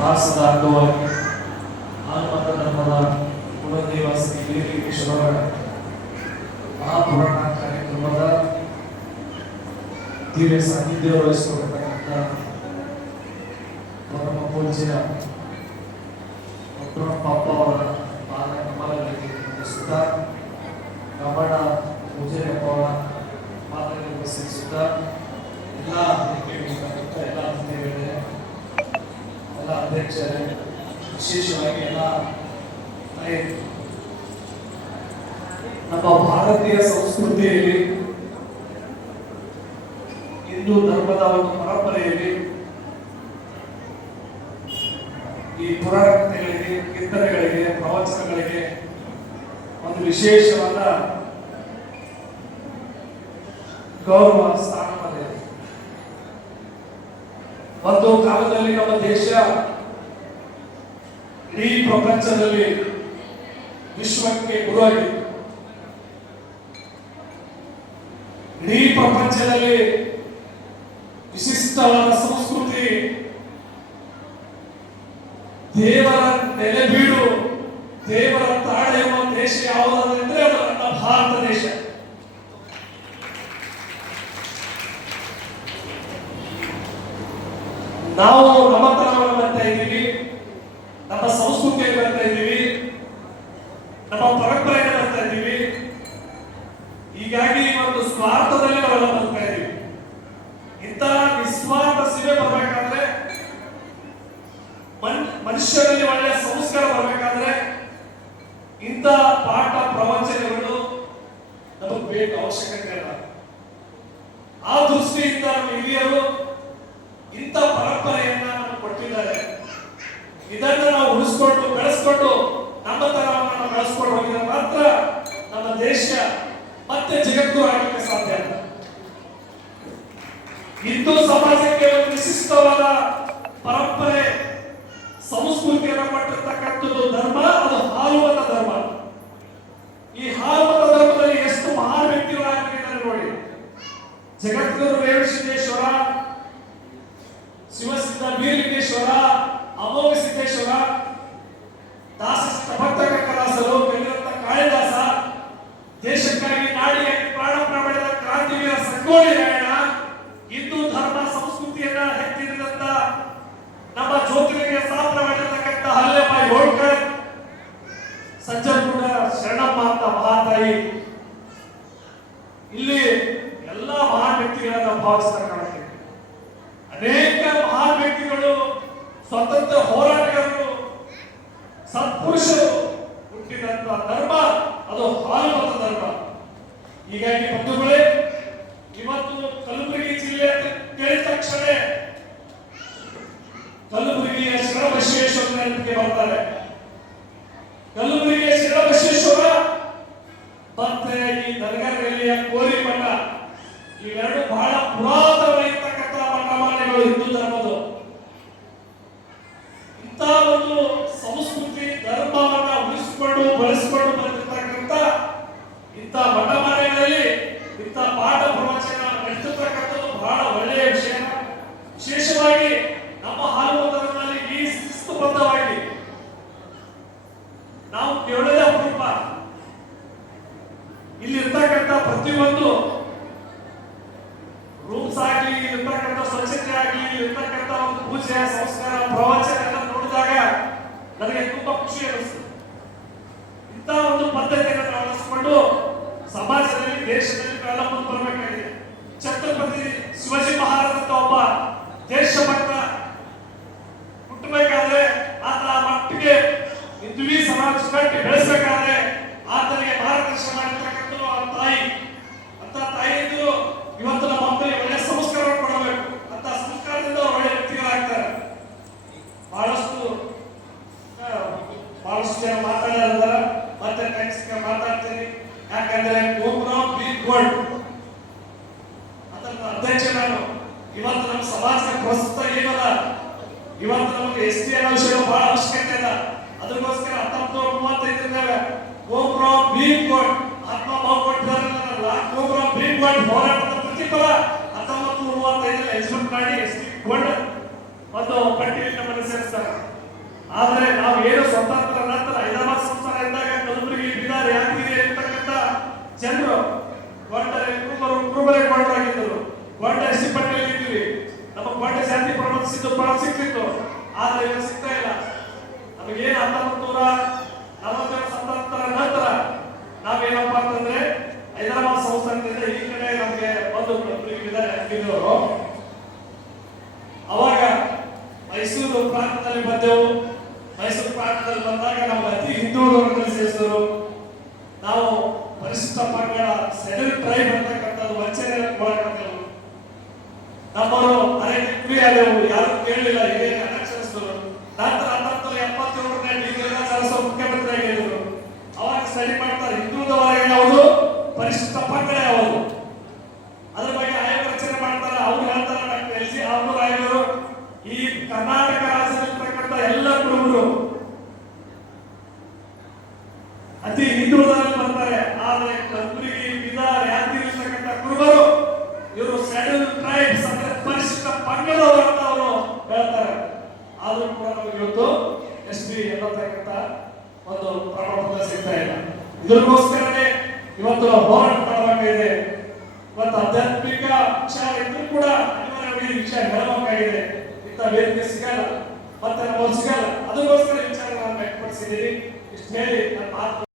ಮಾಸದ ಅಂಗವಾಗಿ ಹನುಮಂತ ಧರ್ಮದ ಕುಲದೇವಾಸಿ ವೀರಲಿಂಗೇಶ್ವರರ ಮಹಾಪುರಾಣ ಕಾರ್ಯಕ್ರಮದ ದಿವ್ಯ ಸಾನ್ನಿಧ್ಯ ವಹಿಸಿಕೊಳ್ತಕ್ಕಂಥ ಪರಮ ಪೂಜ್ಯ ಡಾಕ್ಟರ್ ಪಾಪ ಅವರ ಪಾದ ಕಮಲಗಳಿಗೆ ನಮಿಸುತ್ತಾ ರಮಣ ಪೂಜೆಯಪ್ಪ ಅವರ ಪಾದಗಳಿಗೆ ವಿಶೇಷವಾಗಿ ಎಲ್ಲ ನಮ್ಮ ಭಾರತೀಯ ಸಂಸ್ಕೃತಿಯಲ್ಲಿ, ಹಿಂದೂ ಧರ್ಮದ ಒಂದು ಪರಂಪರೆಯಲ್ಲಿ ಈ ಪುರಾಣ ಕಥೆಗಳಿಗೆ ಪ್ರವಚನಗಳಿಗೆ ಒಂದು ವಿಶೇಷವಾದ ಗೌರವ ಸ್ಥಾನವಿದೆ ಒಂದು ಕಾಲದಲ್ಲಿ ನಮ್ಮ ದೇಶ ಇಡೀ ಪ್ರಪಂಚದಲ್ಲಿ ವಿಶ್ವಕ್ಕೆ ಗುರುವಾಗಿ. ಇಡೀ ಪ್ರಪಂಚದಲ್ಲಿ ವಿಶಿಷ್ಟವಾದ ಸಂಸ್ಕೃತಿ ದೇವರ ನೆಲೆಬೀಡು ದೇವರ ತಾಳೆಯುವ ದೇಶ ಯಾವುದಾದ್ರೆ ಅದು ನನ್ನ ಭಾರತ ದೇಶ. ನಾವು ನಮ್ಮತನವನ್ನು ಬರ್ತಾ ಇದ್ದೀವಿ ನಮ್ಮ ಸಂಸ್ಕೃತಿಯನ್ನು ಬರ್ತಾ ಇದ್ದೀವಿ ನಮ್ಮ ಪರಂಪರೆಯನ್ನು ಬರ್ತಾ ಇದ್ದೀವಿ ಹೀಗಾಗಿ ಒಂದು ಸ್ವಾರ್ಥದಲ್ಲಿ ನಾವೆಲ್ಲ ಬರ್ತಾ ಇದ್ದೀವಿ ಇಂತಹ ನಿಸ್ವಾರ್ಥ ಸೇವೆ ಬರಬೇಕಾದ್ರೆ ಮನ್, ಮನುಷ್ಯರಲ್ಲಿ ಒಳ್ಳೆಯ ಸಂಸ್ಕಾರ ಬರಬೇಕಾದ್ರೆ ಇಂತಹ ಪಾಠ ಪ್ರವಚನಗಳು ನಮಗೆ ಬೇಕು ಅವಶ್ಯಕತೆ ಇಲ್ಲ. ಆ ದೃಷ್ಟಿಯಿಂದ ನಮ್ಮ ಹಿರಿಯರು ಇಂಥ ಪರಂಪರೆಯನ್ನ ನಮಗೆ ಕೊಟ್ಟಿದ್ದಾರೆ. ಇದನ್ನ ನಾವು ಉಳಿಸ್ಕೊಂಡು, ಬೆಳೆಸ್ಕೊಂಡು ನಮ್ಮ ತರವನ್ನು ಬೆಳೆಸ್ಕೊಂಡು ಹೋಗಿದ್ರೆ ಮಾತ್ರ ನಮ್ಮ ದೇಶ ಮತ್ತೆ ಜಗತ್ತು ಆಗಲಿಕ್ಕೆ ಸಾಧ್ಯ ಇಲ್ಲ ಹಿಂದೂ ಸಮಾಜಕ್ಕೆ ಒಂದು ವಿಶಿಷ್ಟವಾದ ಪರಂಪರೆ, ಸಂಸ್ಕೃತಿಯನ್ನು ಕೊಟ್ಟಿರ್ತಕ್ಕಂಥದ್ದು ಧರ್ಮ, ಅದು ಹಾಲುಮತ ಧರ್ಮ. ಈ ಹಾಲುಮತ ಧರ್ಮದಲ್ಲಿ ಎಷ್ಟು ಮಹಾನ್ ವ್ಯಕ್ತಿಗಳಾಗಿದ್ದಾರೆ ನೋಡಿ. ಜಗದ್ಗುರು ರೇವಸಿದ್ದೇಶ್ವರ ಶಿವಸಿದ್ಧ ಬೀರಲಿಂಗೇಶ್ವರ ಅಮೋಘ ಸಿದ್ದೇಶ್ವರ ಮಾಡಿರ್ತಕ್ಕಂಥ ಹೋಗ್ತಾರೆ ಹೋಳ್ಕರ್ ಸಜ್ಜನಗೂಡ ಶರಣಮ್ಮ ಅಂತ ಮಹಾತಾಯಿ. ಇಲ್ಲಿ ಎಲ್ಲ ಮಹಾನ್ ವ್ಯಕ್ತಿಗಳನ್ನ ಭಾವಿಸ್ತಾ ಕಾಣ್ತೀವಿ ಅನೇಕ ಮಹಾನ್ ವ್ಯಕ್ತಿಗಳು ಸ್ವತಂತ್ರ ಹೋರಾಟಗಾರರು, ಸತ್ಪುರುಷರು ಹುಟ್ಟಿದಂತ ಧರ್ಮ, ಅದು ಹಾಲುಮತ ಧರ್ಮ. ಹೀಗಾಗಿ ಬಂಧುಗಳೇ ಇವತ್ತು ಕಲಬುರಗಿ ಜಿಲ್ಲೆ ಅಂತ ಕೇಳಿದ ತಕ್ಷಣ ಕಲಬುರಗಿಯ ಶರಣಬಸವೇಶ್ವರ ನೆನಪಿಗೆ ಬರ್ತಾರೆ ಕಲಬುರಗಿಯ ಶರಣಬಸವೇಶ್ವರ ಮತ್ತೆ ಈ ನರಗರಗಲ್ಲಿಯ ಕೋರಿ ಮಠ ಇವೆರಡು ಬಹಳ ಪುರಾತನವಾಗಿರ್ತಕ್ಕಂಥ ಮಠಮಾಲೆಗಳು ಹಿಂದೂ ಧರ್ಮದು ಇಂಥ ಒಂದು ಸಂಸ್ಕೃತಿ ಧರ್ಮವನ್ನ ಉಳಿಸಿಕೊಂಡು ಬಳಸಿಕೊಂಡು ಬಂದಿರತಕ್ಕಂತ ಇಂಥ ಮಠಮಾಲೆಗಳಲ್ಲಿ ಇಂಥ ಪಾಠ ಪ್ರವಚನ ನಡೆಸತಕ್ಕಂಥದ್ದು ಬಹಳ ಒಳ್ಳೆಯ ವಿಷಯ. ವಿಶೇಷವಾಗಿ ನಮ್ಮ ಹಾಲು ಈ ಶಿಸ್ತು ಶಿಸ್ತುಬದ್ಧವಾಗಿ ನಾವು ಕೇಳದೆ ಅಪರೂಪ ಇಲ್ಲಿ ಇರ್ತಕ್ಕಂಥ ಪ್ರತಿಯೊಂದು ರೂಮ್ಸ್ ಆಗಲಿ ಇರ್ತಕ್ಕಂಥ ಸ್ವಚ್ಛತೆ ಆಗಲಿ ಇರ್ತಕ್ಕಂಥ ಒಂದು ಪೂಜೆ, ಸಂಸ್ಕಾರ ಒಂದು ಅಳವಡಿಸಿಕೊಂಡು ಸಮಾಜದಲ್ಲಿ, ದೇಶದಲ್ಲಿ ನಾವೆಲ್ಲ ಮುಂದೆ ಬರಬೇಕಾಗಿದೆ. ಛತ್ರಪತಿ ಶಿವಾಜಿ ಮಹಾರಾಜ್ ಒಬ್ಬ ದೇಶಭಕ್ತ ಹುಟ್ಟಬೇಕಾದ್ರೆ ಆತ ಮಟ್ಟಿಗೆ ಹಿಂದುವಿ ಸಮಾಜ ಕಟ್ಟಿ ಬೆಳೆಸಬೇಕಾದ್ರೆ ಆತನಿಗೆ ಮಾರ್ಗದರ್ಶನ ಮಾಡಿರ್ತಕ್ಕಂಥ ಆ ತಾಯಿ. ಅಂತ ತಾಯಿಯಂದ್ರು ಇವತ್ತು ನಮ್ಮ ಮಕ್ಕಳಿಗೆ ಒಳ್ಳೆ ಸಂಸ್ಕಾರ ಕೊಡಬೇಕು. ಅಂತ ಸಂಸ್ಕಾರದಿಂದ ಅವ್ರು ಒಳ್ಳೆ ವ್ಯಕ್ತಿಗಳಾಗ್ತಾರೆ. ಬಹಳಷ್ಟು ಬಹಳಷ್ಟು ಜನ ಮಾತಾಡಿದಾರ ಮತ್ತೆ ಗೆ ಮಾತಾಡ್ತೀನಿ. ಯಾಕಂದ್ರೆ ಗೋಪುರಾವ್ ಬಿ ಗೋಲ್ಡ್ ಅದರ ಅಧ್ಯಕ್ಷ ನಾನು, ಇವತ್ತು ನಮ್ಮ ಸಮಾಜಕ್ಕೆ ಪ್ರಸ್ತುತ ಏನಲ್ಲ, ಇವತ್ತು ನಮಗೆ ಎಸ್ ಟಿ ಅನ್ನೋ ವಿಷಯ ಬಹಳ ಅವಶ್ಯಕತೆ ಇದೆ ಅದಕ್ಕೋಸ್ಕರ ಹತ್ತೊಂಬತ್ತು, ಮೂವತ್ತೈದು ಮೂವತ್ತೈದರಿಂದ ಗೋಪುರಾವ್ ಬಿ ಗೋಲ್ಡ್ ಆತ್ಮ ಭಾವ ಕೊಟ್ಟಿದ್ದಾರಲ್ಲ ಗೋಪುರ ಬಿ ಗೋಲ್ಡ್ ಹೋರಾಟದ ಪ್ರತಿಫಲ ಹತ್ತೊಂಬತ್ತು, ಮೂವತ್ತೈದರಲ್ಲಿ ಎಕ್ಸ್ಪೆಕ್ಟ್ ಮಾಡಿ ಎಸ್ ಟಿ ಗೋಲ್ಡ್ ಒಂದು ಪಟ್ಟಿಯಲ್ಲಿ ನಮ್ಮನ್ನು ಸೇರಿಸ್ತಾರೆ. ಆದ್ರೆ ನಾವು ಏನು ಸ್ವತಂತ್ರ ನಂತರ ಹೈದರಾಬಾದ್ ಸಂಸ್ಥಾನ ಇದ್ದಾಗ ಜನರು ಗೊಂಡರೆ ಕುರುಬರು ಕುರುಬರೇ ಗೊಂಡರಾಗಿದ್ದರು. ಗೊಂಡ ಸಿಬ್ಬಂದಿ ಇದ್ವಿ ನಮ್ಮ ಗೊಂಡ ಶಾಂತಿ ಪ್ರಮಾಣ ಸಿದ್ಧ ಪ್ರಮಾಣ ಸಿಕ್ತಿತ್ತು ಆದ್ರೆ ಇವಾಗ ಸಿಗ್ತಾ ಇಲ್ಲ. ನಮಗೇನು ಹತ್ತೊಂಬತ್ತು ನೂರ ನಲವತ್ತೇಳು ಸ್ವತಂತ್ರ ನಂತರ ನಾವೇನಪ್ಪ ಅಂತಂದ್ರೆ ಹೈದರಾಬಾದ್ ಸಂಸ್ಥಾನದಿಂದ ಈ ಕಡೆ ನಮಗೆ ಬಂದು ಯಾದಗಿರಿಯವರು ಅವಾಗ ಮೈಸೂರು ಪ್ರಾಂತದಲ್ಲಿ ಬಂದೆವು. ಮೈಸೂರು ಪ್ರಾಂತದಲ್ಲಿ ಬಂದಾಗ ನಮ್ಮ ಅತಿ ಹಿಂದೂ ಸೇರಿಸಿದ್ರು. ಕರ್ನಾಟಕ ರಾಜ್ಯದಲ್ಲಿರ್ತಕ್ಕಂಥ ಎಲ್ಲ ಕುರುಬರು ಅತಿ ಹಿಂದುಳಿದಲ್ಲಿ ಬರ್ತಾರೆ. ಆದರೆ ಕಲಬುರಗಿ, ಬಿದಾರ್ ಇರ್ತಕ್ಕಂಥ ಕುರುಬರು, ಇವರು ಸೆಡಲ್ ಟ್ರೈಬ್ಸ್ ಅಂದ್ರೆ ಪರಿಶಿಷ್ಟ ಪಂಗಡವರು ಅಂತ ಹೇಳ್ತಾರೆ ಆದರೂ ಕೂಡ ನಮಗೆ ಇವತ್ತು ಎಸ್ ಬಿ ಅನ್ನತಕ್ಕಂಥ ಒಂದು ಪ್ರಮಾಣ ಸಿಗ್ತಾ ಇಲ್ಲ. ಇದಕ್ಕೋಸ್ಕರನೇ ಇವತ್ತು ಹೋರಾಟ ಮಾಡಬೇಕಾಗಿದೆ ಇವತ್ತು ಆಧ್ಯಾತ್ಮಿಕ ವಿಚಾರ ಇದ್ರೂ ಕೂಡ ಅನಿವಾರ್ಯವಾಗಿ ವಿಷಯ ಹೇಳಬೇಕಾಗಿದೆ. ಇಂಥ ವೇದಿಕೆ ಸಿಗಲ್ಲ. ಮತ್ತೆ ನಮಗೆ ಸಿಗಲ್ಲ. ಅದಕ್ಕೋಸ್ಕರ ವಿಚಾರ ನಾನು ವ್ಯಕ್ತಪಡಿಸಿದ್ದೀನಿ ಇಷ್ಟು ಮೇಲೆ ನನ್ನ ಮಾತು